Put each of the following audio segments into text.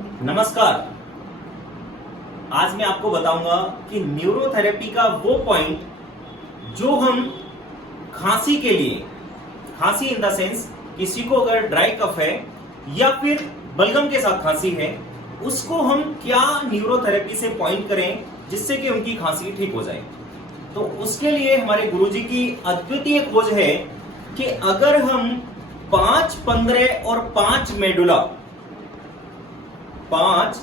नमस्कार। आज मैं आपको बताऊंगा कि न्यूरोथेरेपी का वो पॉइंट जो हम खांसी के लिए, खांसी इन द सेंस किसी को अगर ड्राई कफ है या फिर बलगम के साथ खांसी है, उसको हम क्या न्यूरोथेरेपी से पॉइंट करें जिससे कि उनकी खांसी ठीक हो जाए। तो उसके लिए हमारे गुरुजी की अद्वितीय खोज है कि अगर हम 5, 15 और 5 मेडुला, 5,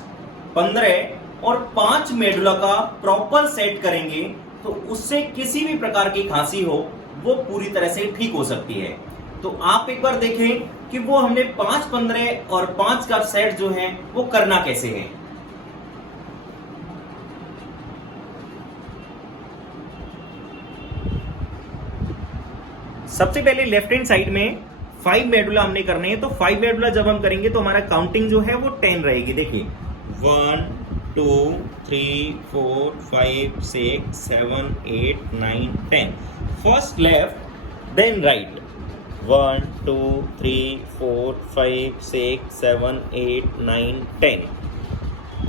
15 और 5 मेडुला का प्रॉपर सेट करेंगे तो उससे किसी भी प्रकार की खांसी हो वो पूरी तरह से ठीक हो सकती है। तो आप एक बार देखें कि वो हमने 5, 15 और 5 का सेट जो है वो करना कैसे है। सबसे पहले लेफ्ट हैंड साइड में 5 मेडुला हमने करने हैं। तो 5 मेडुला जब हम करेंगे तो हमारा काउंटिंग जो है वो 10 रहेगी। देखिए 1, 2, 3, 4, 5, 6, 7, 8, 9, 10। First left then right. 1, 2, 3, 4, 5, 6, 7, 8, 9, 10।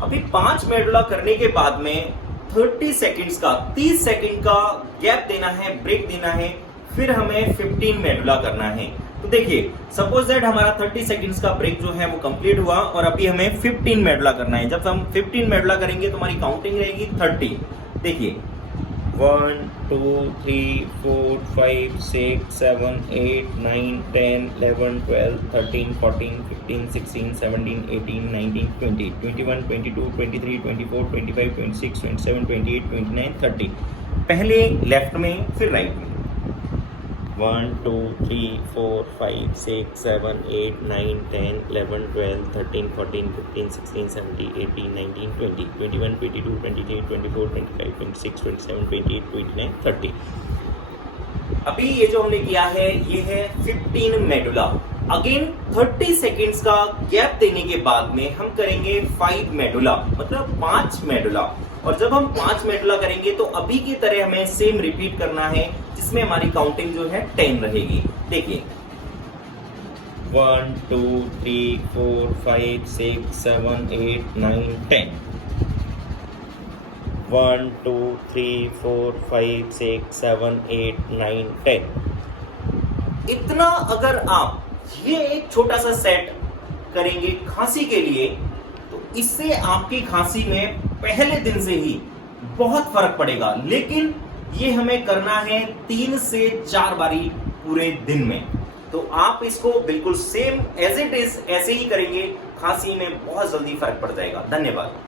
अभी 5 मेडुला करने के बाद में 30 सेकेंड्स का, 30 सेकेंड का गैप देना है, ब्रेक देना है। फिर हमें 15 मेडुला करना है। तो देखिए सपोज दैट हमारा 30 सेकेंड्स का ब्रेक जो है वो कंप्लीट हुआ और अभी हमें 15 मेडुला करना है। जब हम 15 मेडुला करेंगे तो हमारी काउंटिंग रहेगी 30। देखिए 1, 2, 3, 4, 5, 6, 7, 8, 9, 10, 11, 12, 13, 14, 15, 16, 17, 18, 19, 20, 21, 22, 23, 24, 25, 26, 27, 28, 29, 30। पहले लेफ्ट में फिर राइट में। 1, 2, 3, 4, 5, 6, 7, 8, 9, 10, 11, 12, 13, 14, 15, 16, 17, 18, 19, 20, 21, 22, 23, 24, 25, 26, 27, 28, 29, 30। अभी ये जो हमने किया है ये है 15 मेडुला। अगेन 30 सेकेंड्स का गैप देने के बाद में हम करेंगे 5 मेडुला, मतलब 5 मेडुला। और जब हम 5 मेडुला करेंगे तो अभी की तरह हमें सेम रिपीट करना है जिसमें हमारी काउंटिंग जो है 10 रहेगी। देखिए 1, 2, 3, 4, 5, 6, 7, 8, 9, 10। 1, 2, 3, 4, 5, 6, 7, 8, 9, 10। इतना अगर आप ये एक छोटा सा सेट करेंगे खांसी के लिए तो इससे आपकी खांसी में पहले दिन से ही बहुत फर्क पड़ेगा। लेकिन ये हमें करना है 3 से 4 बारी पूरे दिन में। तो आप इसको बिल्कुल सेम एज इट इज ऐसे ही करेंगे, खांसी में बहुत जल्दी फर्क पड़ जाएगा। धन्यवाद।